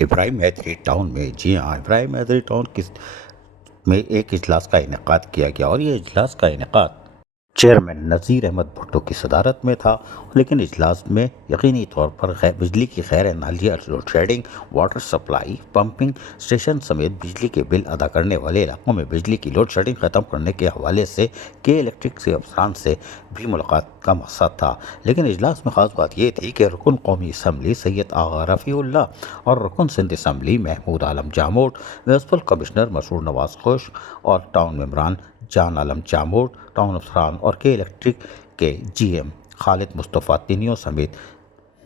ابراہیم حیدری town میں جی ہاں ابراہیم حیدری town میں ایک اجلاس کا انعقاد کیا گیا اور یہ اجلاس کا انعقاد چیئرمین نذیر احمد بھٹو کی صدارت میں تھا، لیکن اجلاس میں یقینی طور پر بجلی کی غیر اعلانیہ load shedding, water supply, pumping station سمیت بجلی کے بل ادا کرنے والے علاقوں میں بجلی کی لوڈ شیڈنگ ختم کرنے کے حوالے سے کے الیکٹرک کے افسران سے بھی ملاقات کا مقصد تھا۔ لیکن اجلاس میں خاص بات یہ تھی کہ رکن قومی اسمبلی سید آغا رفیع اللہ اور رکن سندھ اسمبلی محمود عالم جاموٹ، میونسپل کمشنر مسرور نواز خوش اور ٹاؤن ممبران جان عالم جاموٹ، ٹاؤن افسران اور کے الیکٹرک کے جی ایم خالد مصطفیٰ تینیوں سمیت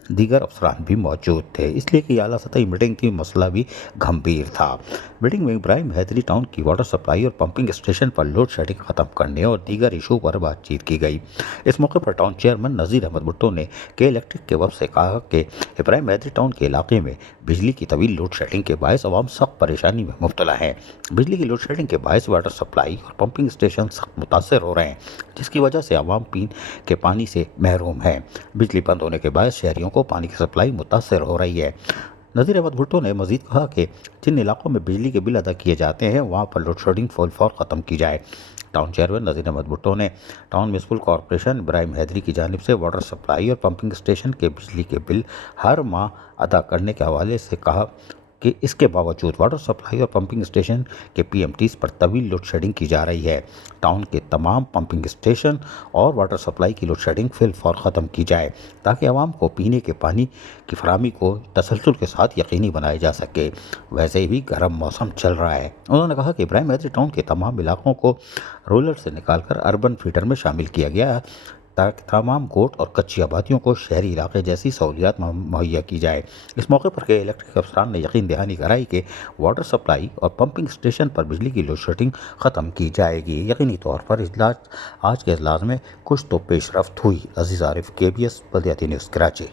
دیگر افسران بھی موجود تھے، اس لیے کہ اعلیٰ سطحی میٹنگ تھی، مسئلہ بھی گھمبیر تھا۔ میٹنگ میں ابراہیم حیدری ٹاؤن کی واٹر سپلائی اور پمپنگ اسٹیشن پر لوڈ شیڈنگ ختم کرنے اور دیگر ایشو پر بات چیت کی گئی۔ اس موقع پر ٹاؤن چیئرمین نذیر احمد بھٹو نے کے الیکٹرک کے وفد سے کہا کہ ابراہیم حیدری ٹاؤن کے علاقے میں بجلی کی طویل لوڈ شیڈنگ کے باعث عوام سخت پریشانی میں مبتلا ہیں۔ بجلی کی لوڈ شیڈنگ کے باعث واٹر سپلائی اور پمپنگ اسٹیشن سخت متاثر ہو رہے ہیں، جس کی وجہ سے عوام پینے کے پانی سے محروم ہیں۔ بجلی بند ہونے کے باعث شہریوں کو پانی کی سپلائی متاثر ہو رہی ہے۔ نذیر احمد بھٹو نے مزید کہا کہ جن علاقوں میں بجلی کے بل ادا کیے جاتے ہیں وہاں پر لوڈ شیڈنگ فوری فور ختم کی جائے۔ ٹاؤن چیئرمین نذیر احمد بھٹو نے ٹاؤن میونسپل کارپوریشن ابراہیم حیدری کی جانب سے واٹر سپلائی اور پمپنگ اسٹیشن کے بجلی کے بل ہر ماہ ادا کرنے کے حوالے سے کہا کہ اس کے باوجود واٹر سپلائی اور پمپنگ اسٹیشن کے پی ایم ٹیز پر طویل لوڈ شیڈنگ کی جا رہی ہے۔ ٹاؤن کے تمام پمپنگ اسٹیشن اور واٹر سپلائی کی لوڈ شیڈنگ فی الفور ختم کی جائے تاکہ عوام کو پینے کے پانی کی فراہمی کو تسلسل کے ساتھ یقینی بنایا جا سکے۔ ویسے بھی گرم موسم چل رہا ہے۔ انہوں نے کہا کہ ابراہیم حیدری ٹاؤن کے تمام علاقوں کو رورل سے نکال کر اربن فیڈر میں شامل کیا گیا ہے تاکہ تمام گوٹ اور کچی آبادیوں کو شہری علاقے جیسی سہولیات مہیا کی جائے۔ اس موقع پر کے الیکٹرک افسران نے یقین دہانی کرائی کہ واٹر سپلائی اور پمپنگ اسٹیشن پر بجلی کی لوڈ شیڈنگ ختم کی جائے گی۔ یقینی طور پر آج کے اجلاس میں کچھ تو پیش رفت ہوئی۔ عزیز عارف، KBS بلدیاتی نیوز، کراچی۔